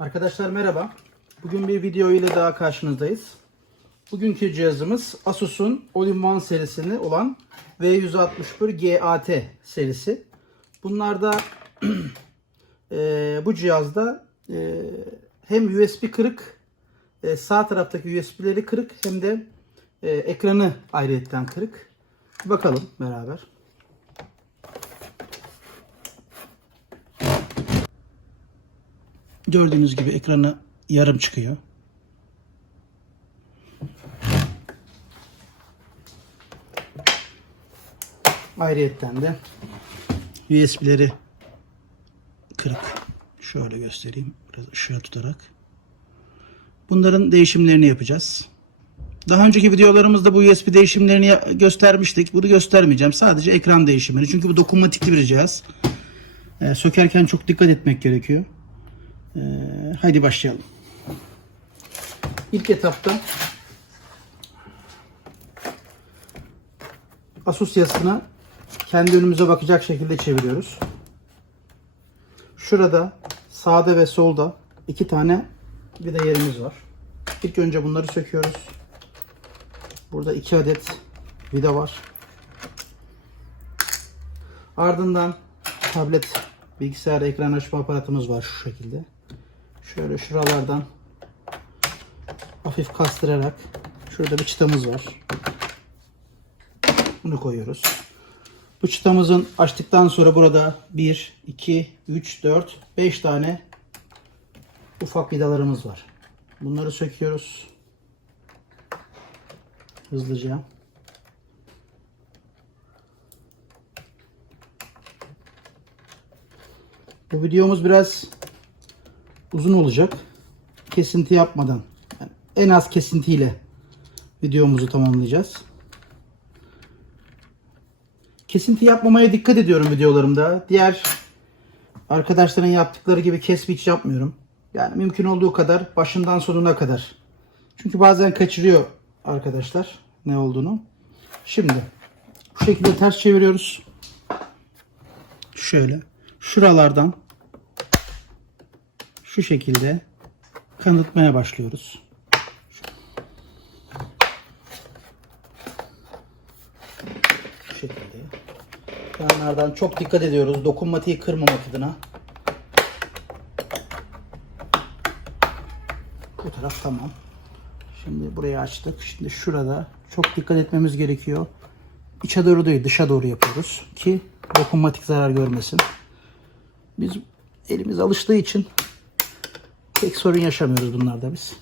Arkadaşlar merhaba. Bugün bir video ile daha karşınızdayız. Bugünkü cihazımız Asus'un All-in-One serisini olan V161 GAT serisi. Bunlarda e, bu cihazda e, hem USB kırık, e, sağ taraftaki USB'leri kırık hem de e, ekranı ayrıyetten kırık. Bakalım beraber. Gördüğünüz gibi ekranı yarım çıkıyor. Ayrıyetten de USB'leri kırık. Şöyle göstereyim. Biraz ışığa tutarak. Bunların değişimlerini yapacağız. Daha önceki videolarımızda bu USB değişimlerini göstermiştik. Bunu göstermeyeceğim. Sadece ekran değişimini. Çünkü bu dokunmatikli bir cihaz. Ee, sökerken çok dikkat etmek gerekiyor. Ee, haydi başlayalım. İlk etapta Asus yazısını kendi önümüze bakacak şekilde çeviriyoruz. Şurada sağda ve solda iki tane vida yerimiz var. İlk önce bunları söküyoruz. Burada iki adet vida var. Ardından tablet bilgisayar ekran açma aparatımız var şu şekilde. Şöyle şuralardan hafif kastırarak şurada bir çıtamız var. Bunu koyuyoruz. Bu çıtamızın açtıktan sonra burada 1, 2, 3, 4, 5 tane ufak vidalarımız var. Bunları söküyoruz. Hızlıca. Bu videomuz biraz uzun olacak. Kesinti yapmadan. yani en az kesintiyle videomuzu tamamlayacağız. Kesinti yapmamaya dikkat ediyorum videolarımda. Diğer arkadaşların yaptıkları gibi kesme hiç yapmıyorum. Yani mümkün olduğu kadar başından sonuna kadar. Çünkü bazen kaçırıyor arkadaşlar ne olduğunu. Şimdi bu şekilde ters çeviriyoruz. Şöyle şuralardan şu şekilde kanıtmaya başlıyoruz. Şu şekilde. Yanlardan çok dikkat ediyoruz dokunmatiği kırmamak adına. Bu taraf tamam. Şimdi burayı açtık. Şimdi şurada çok dikkat etmemiz gerekiyor. İçe doğru değil dışa doğru yapıyoruz ki dokunmatik zarar görmesin. Biz elimiz alıştığı için pek sorun yaşamıyoruz bunlarda biz.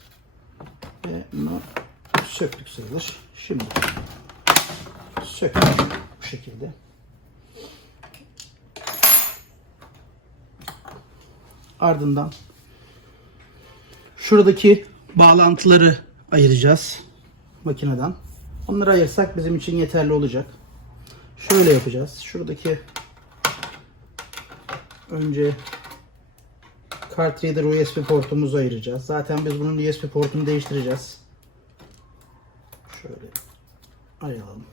Ve bunu söktük sayılır. Şimdi söktük bu şekilde. Ardından şuradaki bağlantıları ayıracağız makineden. Onları ayırsak bizim için yeterli olacak. Şöyle yapacağız. Şuradaki önce reader USB portumuzu ayıracağız. Zaten biz bunun USB portunu değiştireceğiz. Şöyle ayıralım.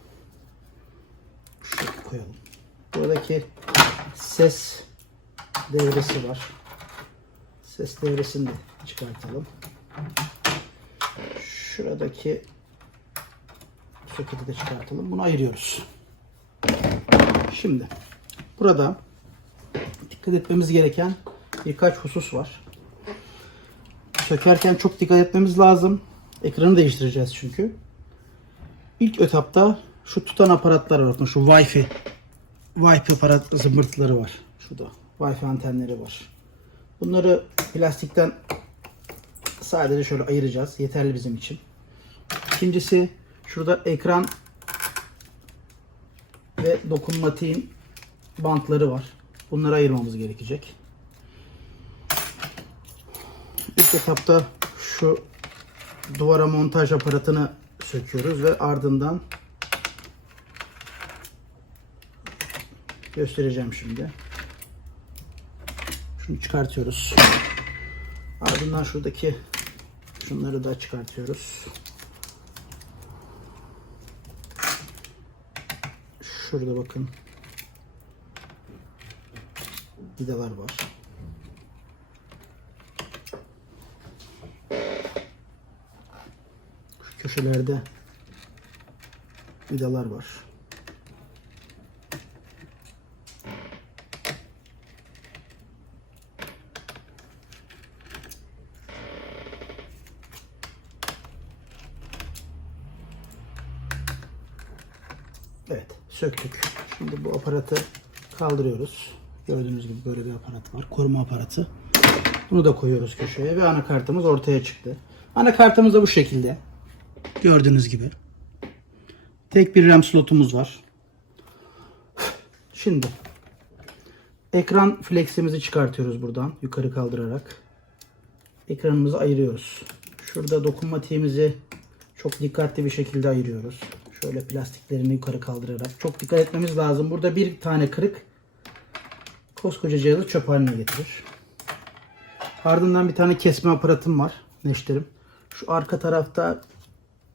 Şöyle koyalım. Buradaki ses devresi var. Ses devresini de çıkartalım. Şuradaki soketi de çıkartalım. Bunu ayırıyoruz. Şimdi burada dikkat etmemiz gereken birkaç husus var. Sökerken çok dikkat etmemiz lazım. Ekranı değiştireceğiz çünkü. İlk etapta şu tutan aparatlar var. Bakın Şu Wi-Fi Wi-Fi aparat zımbırtıları var. Şurada Wi-Fi antenleri var. Bunları plastikten sadece şöyle ayıracağız. Yeterli bizim için. İkincisi şurada ekran ve dokunmatiğin bantları var. Bunları ayırmamız gerekecek. İlk etapta şu duvara montaj aparatını söküyoruz ve ardından göstereceğim şimdi. Şunu çıkartıyoruz. Ardından şuradaki şunları da çıkartıyoruz. Şurada bakın. Vidalar var. Köşelerde vidalar var. Evet, söktük. Şimdi bu aparatı kaldırıyoruz. Gördüğünüz gibi böyle bir aparat var. Koruma aparatı. Bunu da koyuyoruz köşeye ve anakartımız ortaya çıktı. Anakartımız da bu şekilde. Gördüğünüz gibi. Tek bir RAM slotumuz var. Şimdi ekran fleximizi çıkartıyoruz buradan yukarı kaldırarak. Ekranımızı ayırıyoruz. Şurada dokunmatiğimizi çok dikkatli bir şekilde ayırıyoruz. Şöyle plastiklerini yukarı kaldırarak. Çok dikkat etmemiz lazım. Burada bir tane kırık koskoca cihazı çöp haline getirir. Ardından bir tane kesme aparatım var. Neşterim. Şu arka tarafta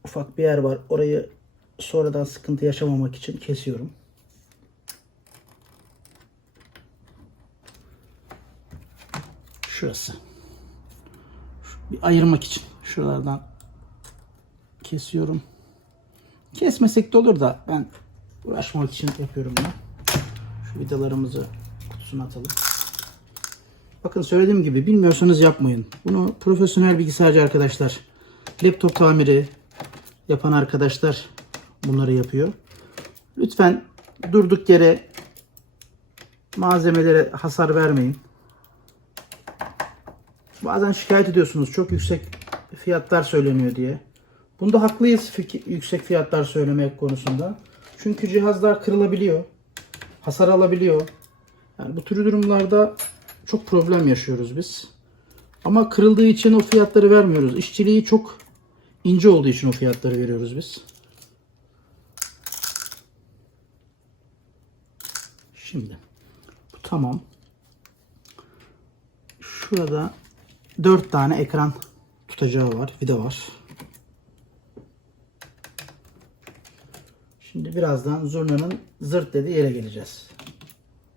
ufak bir yer var. Orayı sonradan sıkıntı yaşamamak için kesiyorum. Şurası. Şu- Bir ayırmak için. Şuralardan kesiyorum. Kesmesek de olur da ben uğraşmak için yapıyorum bunu. Şu vidalarımızı kutusuna atalım. Bakın söylediğim gibi bilmiyorsanız yapmayın. Bunu profesyonel bilgisayarcı arkadaşlar, laptop tamiri yapan arkadaşlar bunları yapıyor. Lütfen durduk yere malzemelere hasar vermeyin. Bazen şikayet ediyorsunuz çok yüksek fiyatlar söyleniyor diye. Bunda haklıyız yüksek fiyatlar söylemek konusunda. Çünkü cihazlar kırılabiliyor. Hasar alabiliyor. Yani bu tür durumlarda çok problem yaşıyoruz biz. Ama kırıldığı için o fiyatları vermiyoruz. İşçiliği çok ince olduğu için o fiyatları veriyoruz biz. Şimdi bu tamam. Şurada 4 tane ekran tutacağı var, vida var. Şimdi birazdan zurnanın zırt dediği yere geleceğiz.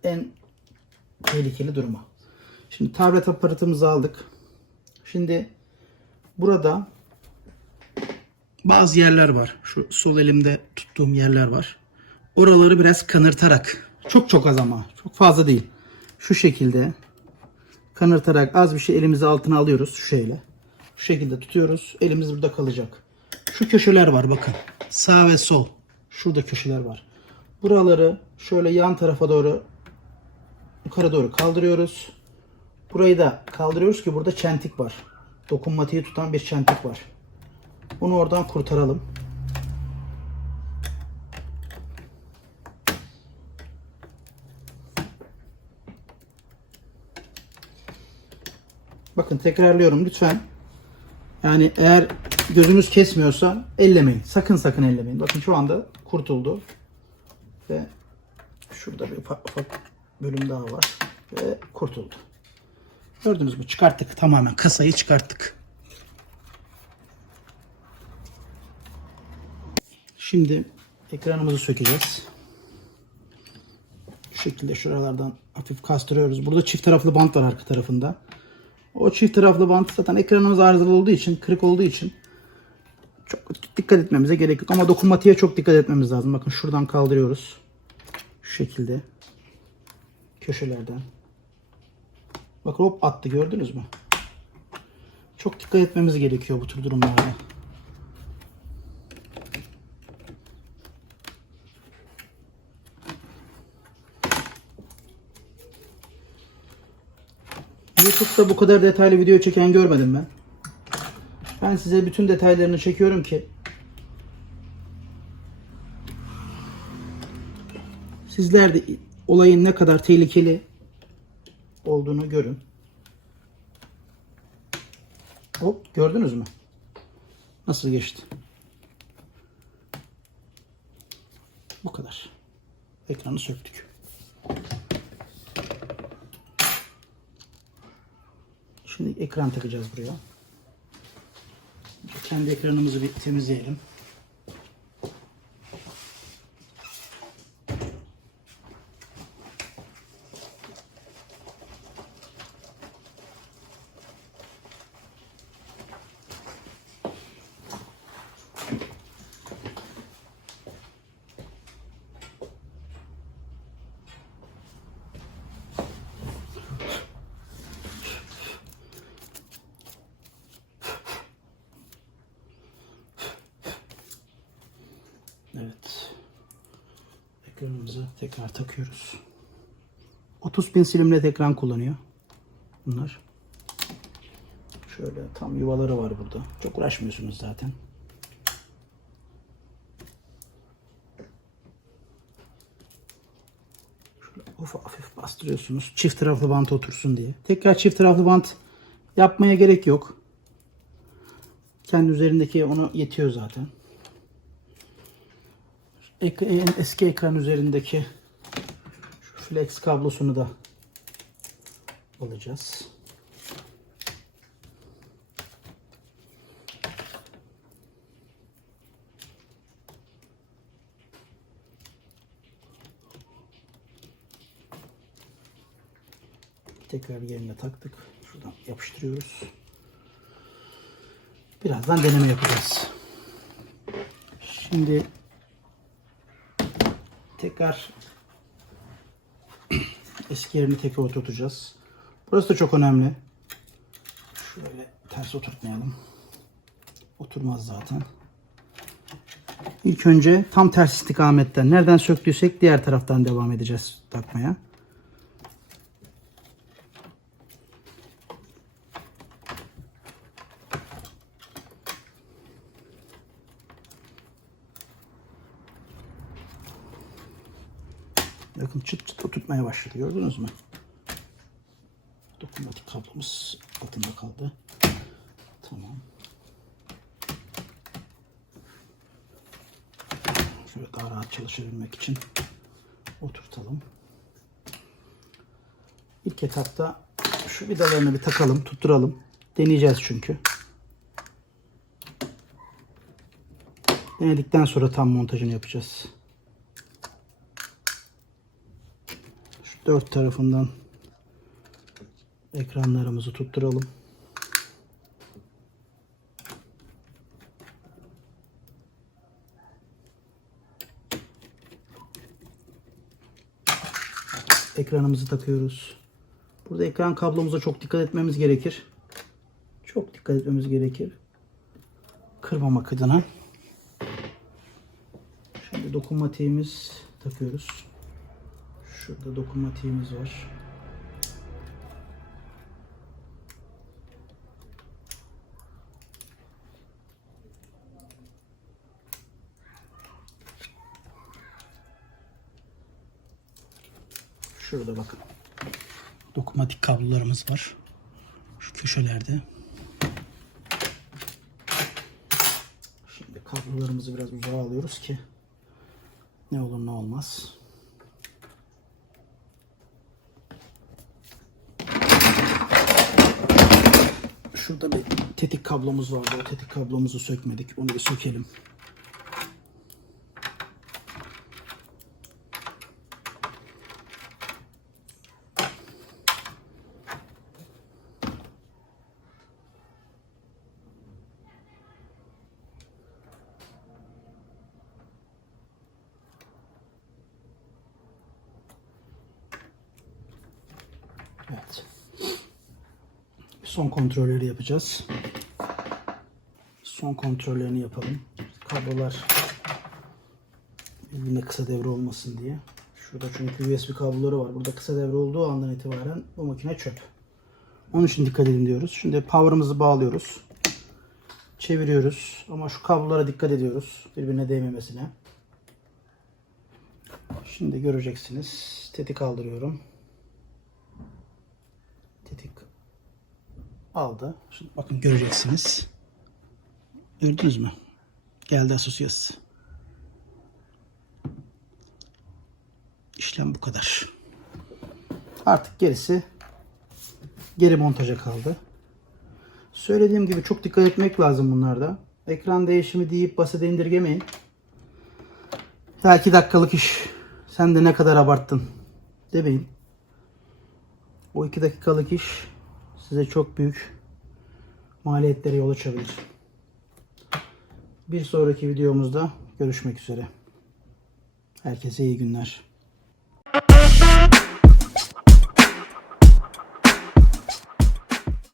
En tehlikeli duruma. Şimdi tablet aparatımızı aldık. Şimdi burada bazı yerler var. Şu sol elimde tuttuğum yerler var. Oraları biraz kanırtarak, çok çok az ama çok fazla değil. Şu şekilde kanırtarak az bir şey elimizi altına alıyoruz şu şeyle. Şu şekilde tutuyoruz. Elimiz burada kalacak. Şu köşeler var bakın. Sağ ve sol. Şurada köşeler var. Buraları şöyle yan tarafa doğru yukarı doğru kaldırıyoruz. Burayı da kaldırıyoruz ki burada çentik var. Dokunmatiği tutan bir çentik var. Bunu oradan kurtaralım. Bakın tekrarlıyorum lütfen. Yani eğer gözünüz kesmiyorsa ellemeyin. Sakın sakın ellemeyin. Bakın şu anda kurtuldu. Ve şurada bir ufak, ufak bölüm daha var. Ve kurtuldu. Gördünüz mü? Çıkarttık tamamen. Kasayı çıkarttık. Şimdi ekranımızı sökeceğiz. Şu şekilde şuralardan hafif kastırıyoruz. Burada çift taraflı bant var arka tarafında. O çift taraflı bant zaten ekranımız arızalı olduğu için, kırık olduğu için çok dikkat etmemize gerek yok. Ama dokunmatiğe çok dikkat etmemiz lazım. Bakın şuradan kaldırıyoruz. Şu şekilde. Köşelerden. Bakın hop attı gördünüz mü? Çok dikkat etmemiz gerekiyor bu tür durumlarda. YouTube'da bu kadar detaylı video çeken görmedim ben. Ben size bütün detaylarını çekiyorum ki sizler de olayın ne kadar tehlikeli olduğunu görün. Hop gördünüz mü? Nasıl geçti? Bu kadar. Ekranı söktük. Şimdi ekran takacağız buraya. Kendi ekranımızı bir temizleyelim. Ekranımızı tekrar takıyoruz. 30 bin silimlet ekran kullanıyor. Bunlar. Şöyle tam yuvaları var burada. Çok uğraşmıyorsunuz zaten. Şöyle ufak hafif bastırıyorsunuz. Çift taraflı bant otursun diye. Tekrar çift taraflı bant yapmaya gerek yok. Kendi üzerindeki onu yetiyor zaten. Eski ekran üzerindeki şu flex kablosunu da alacağız. Tekrar yerine taktık. Şuradan yapıştırıyoruz. Birazdan deneme yapacağız. Şimdi tekrar eski yerini tekrar oturtacağız. Burası da çok önemli. Şöyle ters oturtmayalım. Oturmaz zaten. İlk önce tam ters istikametten nereden söktüysek diğer taraftan devam edeceğiz takmaya. Bakın çıt çıt oturtmaya başladı. Gördünüz mü? Dokunmatik kablomuz altında kaldı. Tamam. Şöyle daha rahat çalışabilmek için oturtalım. İlk etapta şu vidalarını bir takalım, tutturalım. Deneyeceğiz çünkü. Denedikten sonra tam montajını yapacağız. Dört tarafından ekranlarımızı tutturalım. Ekranımızı takıyoruz. Burada ekran kablomuza çok dikkat etmemiz gerekir. Çok dikkat etmemiz gerekir. Kırmamak adına. Şimdi dokunmatiğimiz takıyoruz. Şurada dokunmatiğimiz var. Şurada bakın. Dokunmatik kablolarımız var. Şu köşelerde. Şimdi kablolarımızı biraz uzağa alıyoruz ki ne olur ne olmaz. Şurada bir tetik kablomuz vardı. O tetik kablomuzu sökmedik. Onu bir sökelim. Evet. Son kontrolleri yapacağız. Son kontrollerini yapalım. Kablolar birbirine kısa devre olmasın diye. Şurada çünkü USB kabloları var. Burada kısa devre olduğu andan itibaren bu makine çöp. Onun için dikkat edin diyoruz. Şimdi power'ımızı bağlıyoruz. Çeviriyoruz. Ama şu kablolara dikkat ediyoruz. Birbirine değmemesine. Şimdi göreceksiniz. Tetik kaldırıyorum. Tetik aldı. Şimdi bakın göreceksiniz. Gördünüz mü? Geldi Asus İşlem bu kadar. Artık gerisi geri montaja kaldı. Söylediğim gibi çok dikkat etmek lazım bunlarda. Ekran değişimi deyip basite indirgemeyin. Ya iki dakikalık iş. Sen de ne kadar abarttın demeyin. O iki dakikalık iş size çok büyük maliyetlere yol açabilir. Bir sonraki videomuzda görüşmek üzere. Herkese iyi günler.